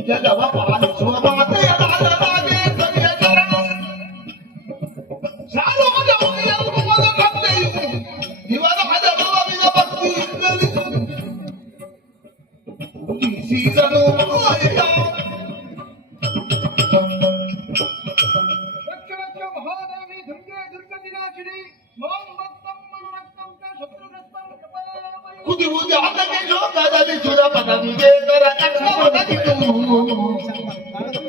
Jabba, Jabba, Jabba, Jabba, Mũ mũ mũ mũ, xong.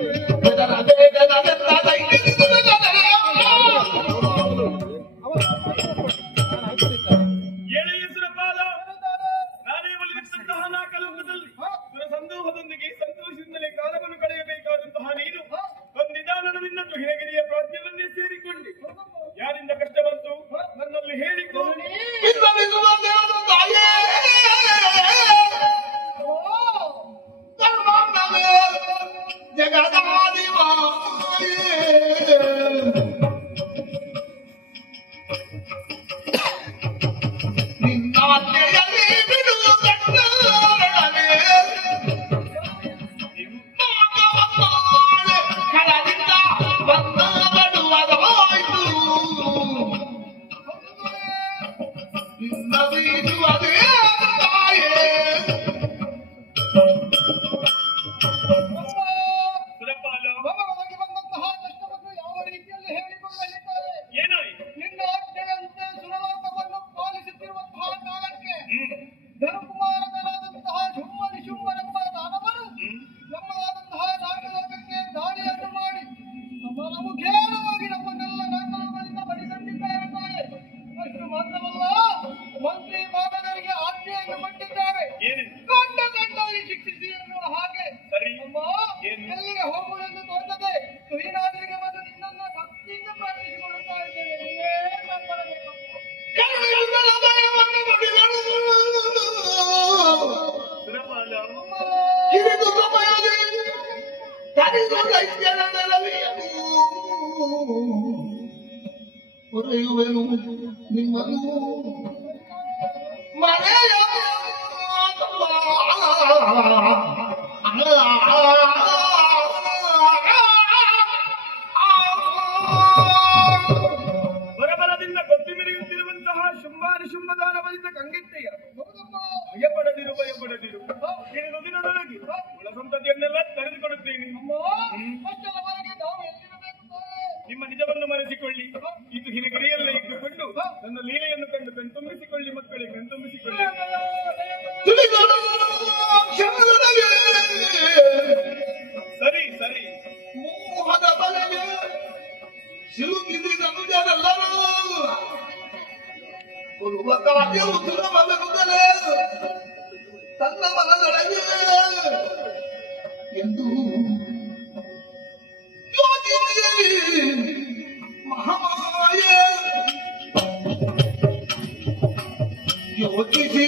That is what I fear and I love you. What are you going. ಒಬ್ಬ ಅದೇ ಉತ್ತರ ಬರಬೇಕಂತಲೇ ತನ್ನ ಮನದೊಳಗೆ ಎಂದು ಮಹಾಮಾಯ ಯೋಚಿಸಿ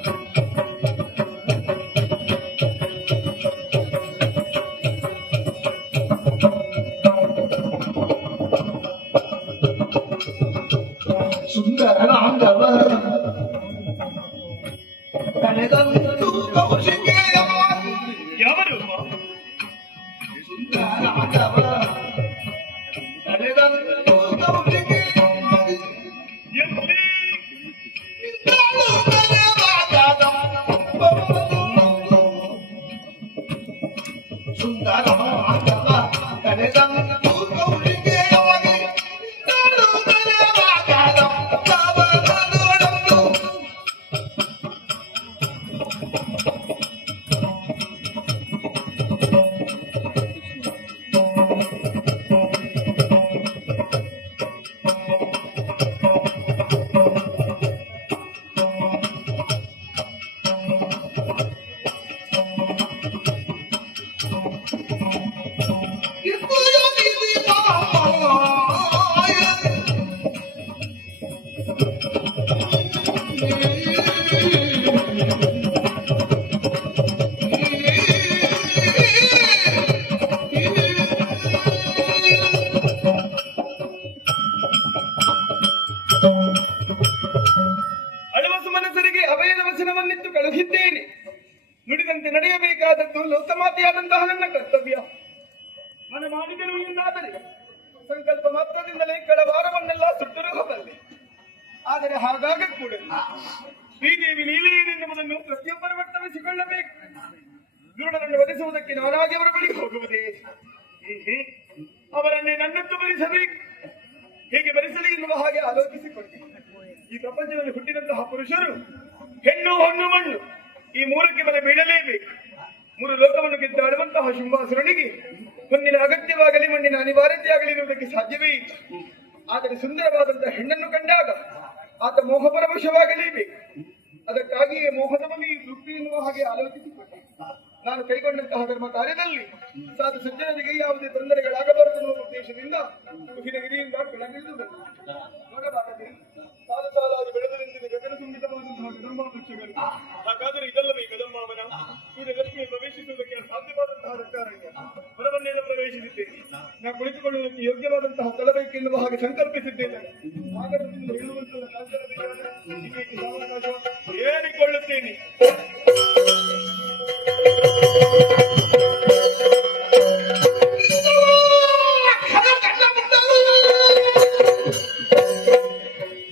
感觉到。你的触碰我心 ಅಳವಸು ಮನಸ್ಸರಿಗೆ ಅಭಯದ ವಚನವನ್ನಿತ್ತು ಕಳುಹಿದ್ದೇನೆ. ನುಡಿದಂತೆ ನಡೆಯಬೇಕಾದದ್ದು ಲೋಕಮಾತೆಯಾದಂತಹ ನನ್ನ ಕರ್ತವ್ಯ. ಮನ ಮಾಡಿದರು ಎಂದಾದರೆ ಸಂಕಲ್ಪ ಮಾತ್ರದಿಂದಲೇ ಕಳವಾರವನ್ನೆಲ್ಲ ಸುಟ್ಟರು ಹೋಗಲಿ ಆದರೆ ಹಾಗಾಗ ಕೂಡ ಶ್ರೀದೇವಿ ನೀಲೇನೆನ್ನುವುದನ್ನು ಪ್ರತಿಯೊಬ್ಬರು ವರ್ತವಿಸಿಕೊಳ್ಳಬೇಕು ದುರುಡನನ್ನು ವಧಿಸುವುದಕ್ಕೆ ನಾನಾಗಿ ಅವರ ಬಳಿ ಹೋಗುವುದೇ? ಹೀಗೆ ಅವರನ್ನೇ ನನ್ನತ್ತು ಬರಿಸಬೇಕು. ಹೇಗೆ ಭರಿಸಲಿ ಎನ್ನುವ ಹಾಗೆ ಆಲೋಚಿಸಿಕೊಂಡೆ. ಈ ಪ್ರಪಂಚದಲ್ಲಿ ಹುಟ್ಟಿದಂತಹ ಪುರುಷರು ಹೆಣ್ಣು, ಹೊಣ್ಣು, ಮಣ್ಣು. ಈ ಮೂರಕ್ಕೆ ಬೆಲೆ ಬೀಳಲೇಬೇಕು. ಮೂರು ಲೋಕವನ್ನು ಗೆದ್ದಾಡುವಂತಹ ಶುಂಭಾಸುರನಿಗೆ ಮಣ್ಣಿನ ಅಗತ್ಯವಾಗಲಿ, ಮಣ್ಣಿನ ಅನಿವಾರ್ಯತೆಯಾಗಲಿ ಇರುವುದಕ್ಕೆ ಸಾಧ್ಯವೇ ಇತ್ತು ಆದರೆ ಸುಂದರವಾದಂತಹ ಹೆಣ್ಣನ್ನು ಕಂಡಾಗ ಆತ ಮೋಹಪರವಶವಾಗಲೇಬೇಕು ಅದಕ್ಕಾಗಿಯೇ ಮೋಹದ ಬಲಿ ತೃಪ್ತಿ ಎನ್ನುವ ಹಾಗೆ ಆಲೋಚಿಸಿಕೊಂಡೆ ನಾನು ಕೈಗೊಂಡಂತಹ ಧರ್ಮ ಕಾರ್ಯದಲ್ಲಿ ಸಾಧು ಸಜ್ಜನರಿಗೆ ಯಾವುದೇ ತೊಂದರೆಗಳಾಗಬಾರದು ಎನ್ನುವ ಉದ್ದೇಶದಿಂದ ಉಹಿನಗಿರಿಯಿಂದ ಕೆಳಗಿಳಿದು. ನೋಡಬಾರದೆ ಸಾಲು ಸಾಲಾಗಿ ಬೆಳೆದು ನಿಂತಿದೆ ಗಗನ ತುಂಬಿತವಾದಂತಹ ಕದಂಬ ವೃಕ್ಷಗಳು ಹಾಗಾದರೆ ಇದಲ್ಲವೇ ಕದಂಬಾವನ? ಸೂರ್ಯಲಕ್ಷ್ಮಿ ಪ್ರವೇಶಿಸುವುದಕ್ಕೆ ಸಾಧ್ಯವಾದಂತಹ ರಕ್ತಾರಣ್ಯ ಹೊರವನ್ನೆಲ್ಲ ಪ್ರವೇಶಿಸಿದ್ದೇನೆ ನಾ ಕುಳಿತುಕೊಳ್ಳುವುದಕ್ಕೆ ಯೋಗ್ಯವಾದಂತಹ ಸ್ಥಳ ಬೇಕೆನ್ನುವ ಹಾಗೆ ಸಂಕಲ್ಪಿಸಿದ್ದೇನೆ. ಹೇಳುವಂತಹ ಹೇಳುವಂತಹ